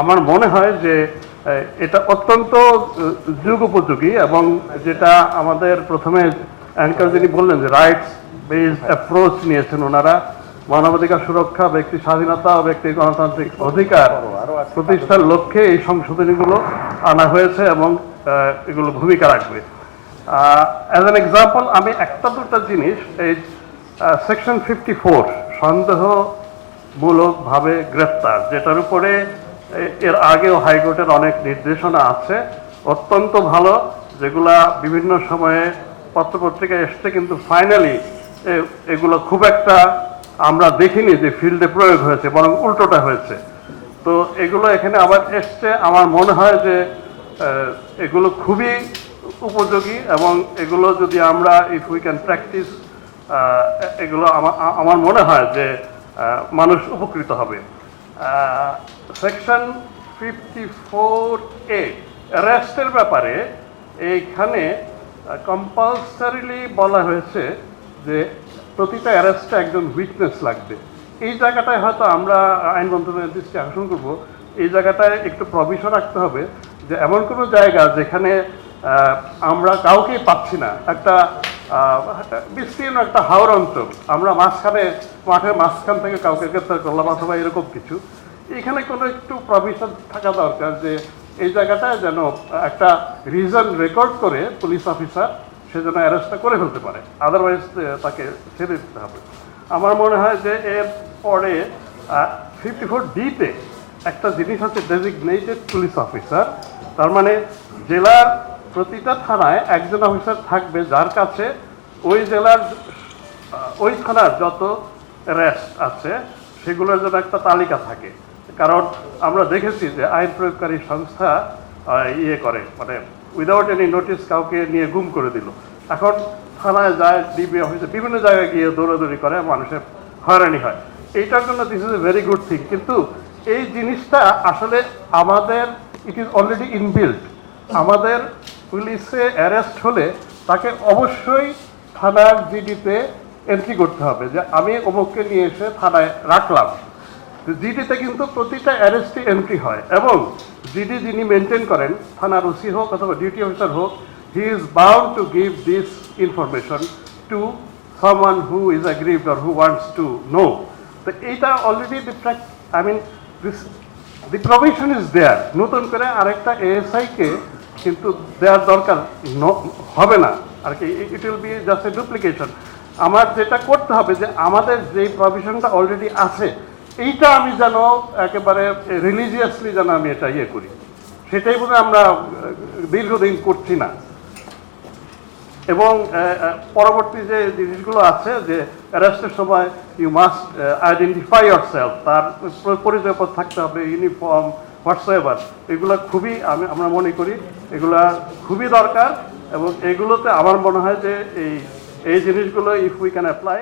আমার মনে হয় যে এটা অত্যন্ত যুগোপযোগী এবং যেটা আমাদের প্রথমে অ্যাঙ্কার যিনি বললেন যে রাইটস বেসড অ্যাপ্রোচ নিয়েছেন ওনারা, মানবাধিকার সুরক্ষা, ব্যক্তি স্বাধীনতা ও ব্যক্তির গণতান্ত্রিক অধিকার প্রতিষ্ঠার লক্ষ্যে এই সংশোধনীগুলো আনা হয়েছে এবং এগুলো ভূমিকা রাখবে। অ্যাজ অ্যান এক্সাম্পল আমি একটা দুটা জিনিস, এই সেকশন 54 সন্দেহমূলকভাবে গ্রেফতার, যেটার উপরে এর আগেও হাইকোর্টের অনেক নির্দেশনা আছে, অত্যন্ত ভালো, যেগুলা বিভিন্ন সময়ে পত্রপত্রিকায় এসছে, কিন্তু ফাইনালি এগুলো খুব একটা আমরা দেখিনি যে ফিল্ডে প্রয়োগ হয়েছে, বরং উল্টোটা হয়েছে। তো এগুলো এখানে আবার এসছে, আমার মনে হয় যে এগুলো খুবই উপযোগী এবং এগুলো যদি আমরা ইফ উই ক্যান প্র্যাকটিস, এগুলো আমার মনে হয় যে মানুষ উপকৃত হবে। সেকশন 54A অ্যারেস্টের ব্যাপারে এইখানে কম্পালসারিলি বলা হয়েছে যে প্রতিটা অ্যারেস্টে একজন উইটনেস লাগবে। এই জায়গাটায় হয়তো আমরা আইন মন্ত্রণালয়ের দৃষ্টি আকর্ষণ করব, এই জায়গাটায় একটু প্রভিশন রাখতে হবে যে এমন কোনো জায়গা যেখানে আমরা কাউকেই পাচ্ছি না, একটা বিস্তীর্ণ একটা হাওর অঞ্চল, আমরা মাঠের মাঝখান থেকে কাউকে গ্রেপ্তার করলাম অথবা এরকম কিছু, এখানে কোনো একটু প্রভিশন থাকা দরকার যে এই জায়গাটায় যেন একটা রিজন রেকর্ড করে পুলিশ অফিসার সে যেন অ্যারেস্টটা করে ফেলতে পারে, আদারওয়াইজ তাকে ছেড়ে দিতে হবে। আমার মনে হয় যে এর পরে 54D-তে একটা জিনিস হচ্ছে ডেজিগনেটেড পুলিশ অফিসার, তার মানে জেলার প্রতিটা থানায় একজন অফিসার থাকবে যার কাছে ওই জেলার ওই থানার যত অ্যারেস্ট আছে সেগুলোর জন্য একটা তালিকা থাকে। কারণ আমরা দেখেছি যে আইন প্রয়োগকারী সংস্থা করে, মানে উইদাউট এনি নোটিস কাউকে নিয়ে গুম করে দিল, এখন থানায় যায়, ডিবি অফিসে বিভিন্ন জায়গায় গিয়ে দৌড়াদৌড়ি করে, মানুষের হয়রানি হয়। এইটার জন্য this is a very good thing, কিন্তু এই জিনিসটা আসলে আমাদের ইট ইজ অলরেডি ইনবিল্ট। আমাদের পুলিশে অ্যারেস্ট হলে তাকে অবশ্যই থানার জিডিতে এন্ট্রি করতে হবে যে আমি অমুককে নিয়ে এসে থানায় রাখলাম। জিডিতে কিন্তু প্রতিটা অ্যারেস্টই এন্ট্রি হয় এবং জিডি যিনি মেনটেন করেন, থানার ওসি হোক অথবা ডিউটি অফিসার হোক, he is bound to give this information to someone who is aggrieved or who wants to know. তো এইটা already the provision is there. নতুন করে আরেকটা এএসআইকে কিন্তু দেওয়ার দরকার হবে না আর কি, it will be just a duplication. আমার যেটা করতে হবে যে আমাদের যেই প্রভিশনটা অলরেডি আছে এইটা আমি যেন একেবারে রিলিজিয়াসলি যেন আমি এটা করি, সেটাই বোধহয় আমরা দীর্ঘদিন করছি না। এবং পরবর্তী যে জিনিসগুলো আছে যে অ্যারেস্টের সময় ইউ মাস্ট আইডেন্টিফাই ইয়োরসেলফ, তার পরিচয়পত্র থাকতে হবে, ইউনিফর্ম, হোয়াটসএভার, এগুলো খুবই আমরা মনে করি এগুলা খুবই দরকার এবং এগুলোতে আমার মনে হয় যে এই জিনিসগুলো ইফ উই ক্যান অ্যাপ্লাই।